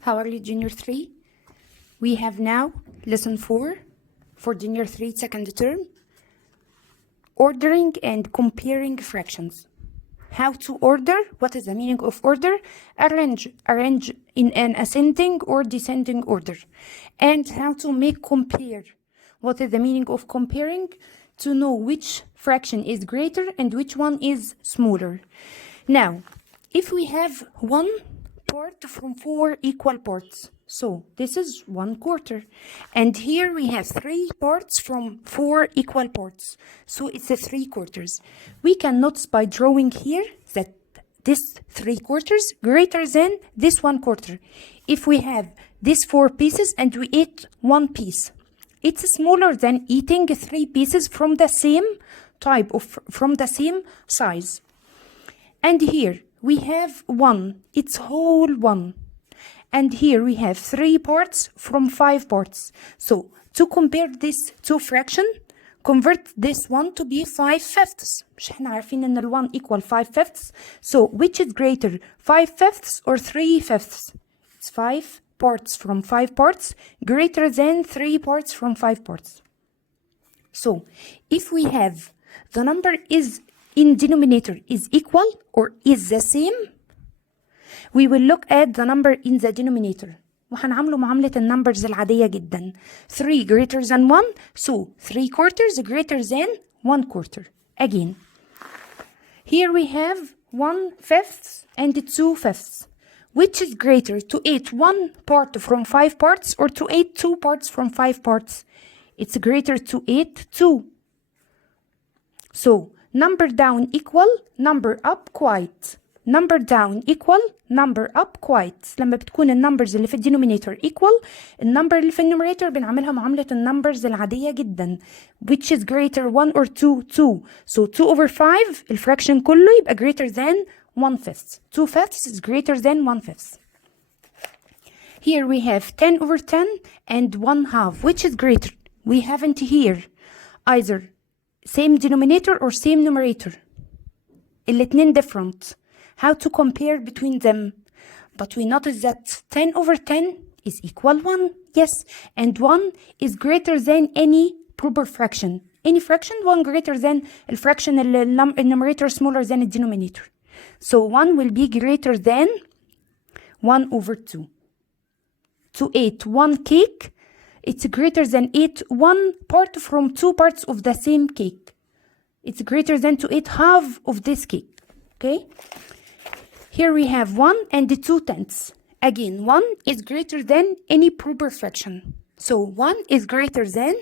How are you, Junior 3? We have now lesson 4 for Junior 3 second term, ordering and comparing fractions. How to order, what is the meaning of order? Arrange in an ascending or descending order. And how to make compare, what is the meaning of comparing? To know which fraction is greater and which one is smaller. Now, if we have one part from 4 equal parts, so this is 1/4, and here we have 3 parts from 4 equal parts, so it's a 3/4. We can notice by drawing here that this 3/4 greater than this 1/4. If we have these 4 pieces and we eat 1 piece, it's smaller than eating 3 pieces from the same type of from the same size. And here we have 1, it's whole 1. And here we have 3 parts from 5 parts. So to compare this two fraction, convert this one to be 5/5. مش احنا عارفين ان ال 1 equal 5/5. So which is greater, 5/5 or 3/5? It's 5 parts from 5 parts greater than 3 parts from 5 parts. So if we have the number is in denominator is equal or is the same, we will look at the number in the denominator. وهنعمله معاملة النمبرز العادية جدا. 3 greater than 1, so 3/4 greater than 1/4. Again, here we have 1/5 and 2/5. Which is greater, to eat 1 part from 5 parts or to eat 2 parts from 5 parts? It's greater to eat 2. So number down equal number up quite. Number down equal number up quite. لما بتكون النمبرز اللي في الدينومينيتور equal، النمبر اللي في النوميريتور بنعملها معاملة النمبرز العادية جدا. Which is greater 1 or 2? 2. So 2/5 الفراكشن كله يبقى greater than 1/5. 2/5 is greater than 1/5. Here we have 10/10 and 1/2. Which is greater? We haven't here either same denominator or same numerator. الاتنين different. How to compare between them? But we notice that 10/10 is equal 1. Yes, and 1 is greater than any proper fraction. Any fraction, 1 greater than the fraction the numerator smaller than the denominator. So 1 will be greater than 1/2. To eat 1 cake, it's greater than eat 1 part from 2 parts of the same cake. It's greater than to eat half of this cake. Okay? Here we have 1 and 2/10. Again, 1 is greater than any proper fraction. So 1 is greater than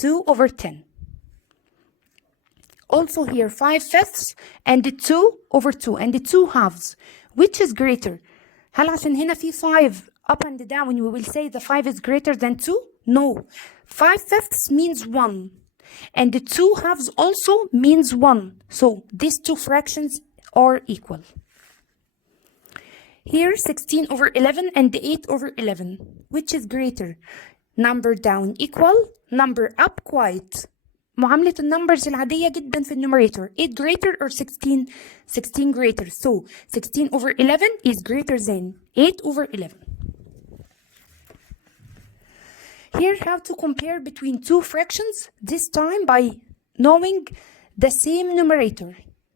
2/10. Also here 5/5 and 2/2 and 2/2. Which is greater? هل عشان هنا في 5 up and down we will say the 5 is greater than 2? No. 5/5 means 1. And the 2/2 also means 1. So these two fractions are equal. Here 16/11 and 8/11. Which is greater? Number down equal, number up quite. معاملة النمبرز العادية جدا في النوميريتور. 8 greater or 16? 16 greater. So 16/11 is greater than 8/11. Here how to compare between two fractions, this time by knowing the same numerator.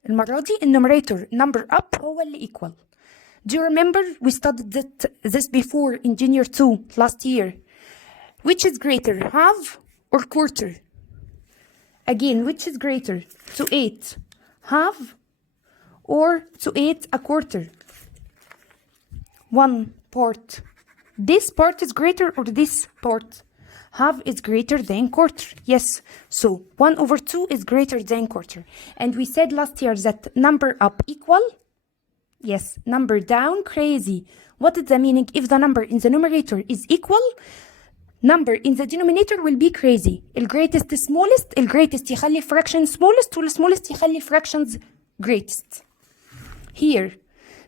المرة دي النوميريتور number up هو اللي equal. Do you remember we studied this before in Junior 2 last year? Which is greater, half or quarter? Again, which is greater, to 8 half or to 8 1/4? 1 part. This part is greater or this part? Half is greater than quarter. Yes, so 1/2 is greater than quarter. And we said last year that number up equal, yes, number down crazy. What is the meaning? If the number in the numerator is equal, number in the denominator will be crazy. The greatest smallest, the greatest يخلي fraction smallest وال smallest يخلي fractions greatest. Here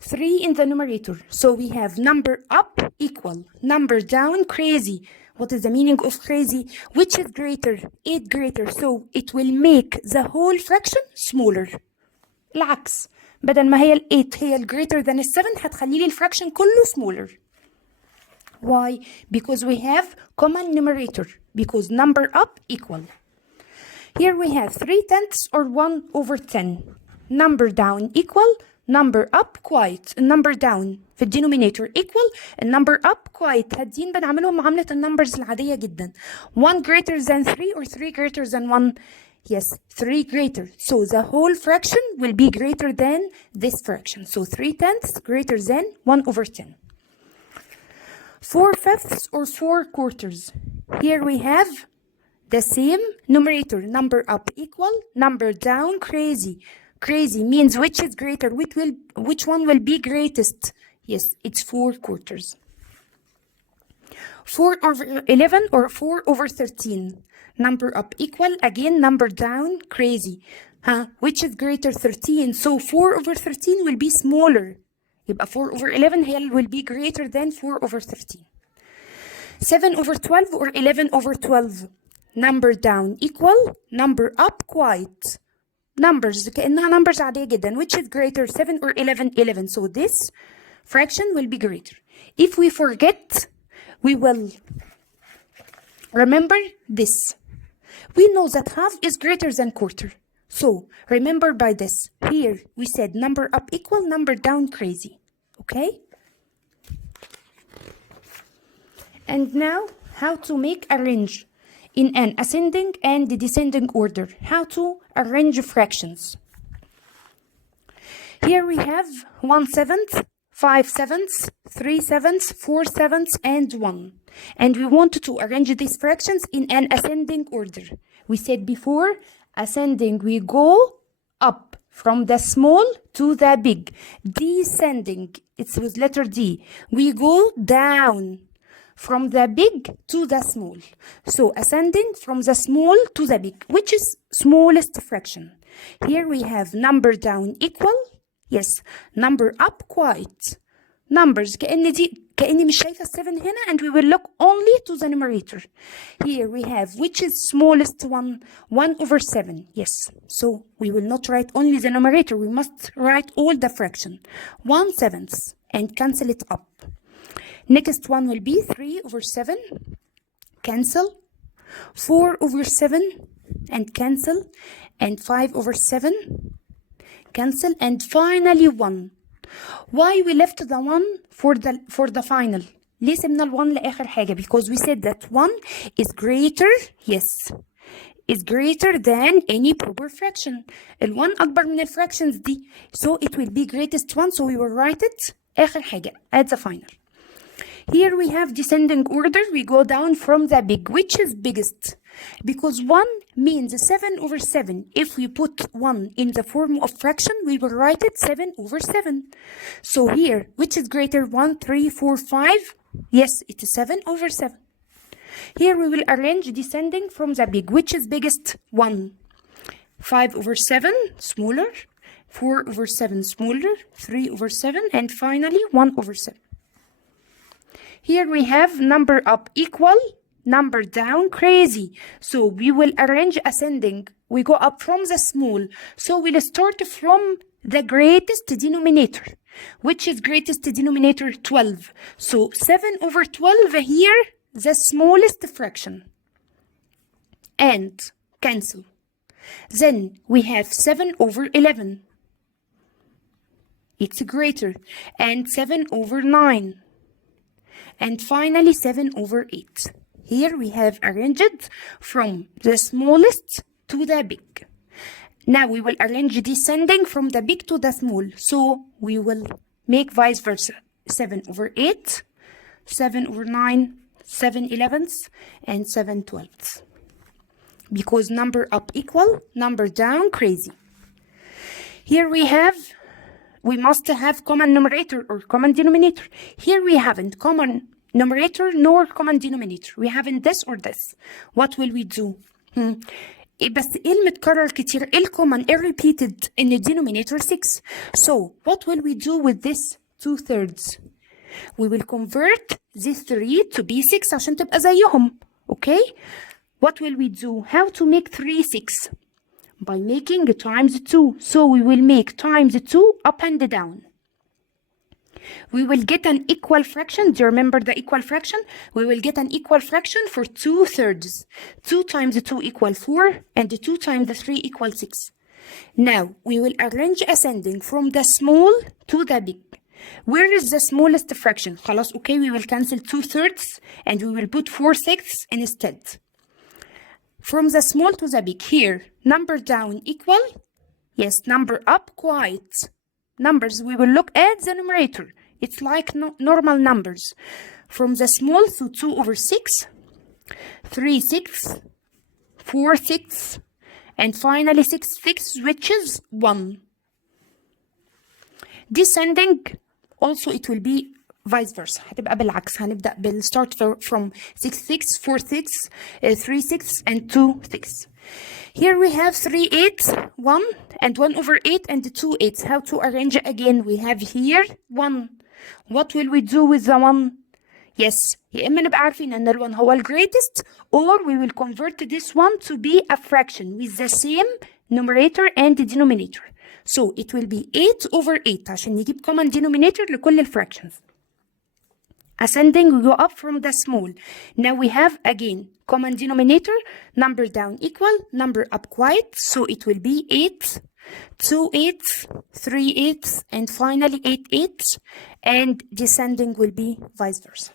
3 in the numerator. So we have number up equal, number down crazy. What is the meaning of crazy? Which is greater? 8 greater. So it will make the whole fraction smaller. العكس، بدل ما هي ال 8 هي ال greater than ال 7 هتخلي لي الفراكشن كله smaller. Why? Because we have common numerator, because number up equal. Here we have 3/10 or 1/10. Number down equal, number up quite. Number down في الدينومينيتور equal, number up quite. هادين بنعملهم معاملة النمبرز العادية جدا. 1 greater than 3 or 3 greater than 1? Yes, 3 greater. So the whole fraction will be greater than this fraction. So 3/10 greater than 1/10. 4/5 or 4/4. Here we have the same numerator. Number up equal, number down crazy. Crazy means which is greater, which one will be greatest. Yes, it's 4/4. 4/11 or 4/13. Number up equal, again number down crazy. Which is greater? 13. So 4/13 will be smaller. يبقى 4/11 هي will be greater than 4/13. 7/12 or 11/12. Number down equal, number up quite. Numbers كأنها numbers عادية جدا. Which is greater, 7 or 11? 11. So this fraction will be greater. If we forget, we will remember this. We know that half is greater than quarter. So remember by this. Here we said number up equal, number down crazy. Okay? And now how to make arrange in an ascending and descending order. How to arrange fractions. Here we have 1/7, 5/7, 3/7, 4/7, and 1. And we want to arrange these fractions in an ascending order. We said before, ascending, we go up from the small to the big. Descending, it's with letter D. We go down from the big to the small. So ascending from the small to the big, which is smallest fraction. Here we have number down equal. Yes, number up quite. Numbers كأني مش شايفة 7 هنا, and we will look only to the numerator. Here we have which is smallest one, 1/7. Yes, so we will not write only the numerator, we must write all the fraction. 1/7 and cancel it up. Next one will be 3/7, cancel. 4/7 and cancel. And 5/7, cancel. And finally 1. Why we left the 1 for the final? ليه سيبنا ال1 لآخر حاجة? Because we said that 1 is greater, yes, is greater than any proper fraction. ال1 أكبر من الفراكشنز دي. So it will be greatest one, so we will write it آخر حاجة at the final. Here we have descending order. We go down from the big. Which is biggest? Because 1 means 7/7. If we put 1 in the form of fraction, we will write it 7/7. So here, which is greater? 1, 3, 4, 5? Yes, it is 7/7. Here we will arrange descending from the big. Which is biggest? 1. 5/7, smaller. 4/7, smaller. 3/7, and finally 1/7. Here we have number up equal, number down crazy. So we will arrange ascending. We go up from the small. So we'll start from the greatest denominator. Which is greatest denominator? 12. So 7/12 here, the smallest fraction. And cancel. Then we have 7/11. It's greater. And 7/9. And finally 7/8. Here we have arranged from the smallest to the big. Now we will arrange descending from the big to the small. So we will make vice versa. 7/8, 7/9, 7/11, and 7/12. Because number up equal, number down crazy. Here we must have common numerator or common denominator. Here we haven't common numerator nor common denominator. We haven't this or this. What will we do? بس ايه المتكرر كتير؟ ايه الcommon ايه repeated in the denominator 6. So what will we do with this 2/3? We will convert this 3 to be 6 عشان تبقى زيهم. Okay? What will we do? How to make 3 6? By making times 2. So we will make times 2 up and down. We will get an equal fraction. Do you remember the equal fraction? We will get an equal fraction for 2/3. 2 times 2 equal 4, and 2 times 3 equal 6. Now, we will arrange ascending from the small to the big. Where is the smallest fraction? خلاص, okay, we will cancel 2/3 and we will put 4/6 instead. From the small to the big, here, number down equal, yes, number up quite. Numbers, we will look at the numerator. It's like normal numbers. From the small to 2/6, 3/6, 4/6, and finally 6/6, which is 1. Descending, also it will be vice versa. هتبقى بالعكس. هنبدأ start from 6/6, 4/6, 3/6, and 2/6. Here we have 3/8, 1, and 1/8, and 2/8. How to arrange it again? We have here 1. What will we do with the 1? Yes, يا إما نبقى عارفين إن ال1 هو greatest, or we will convert this one to be a fraction with the same numerator and denominator. So it will be 8/8 عشان نجيب common denominator لكل الفractions. Ascending, we go up from the small. Now we have again common denominator, number down equal, number up quite. So it will be 8, 2/8, 3/8, and finally 8/8. And descending will be vice versa.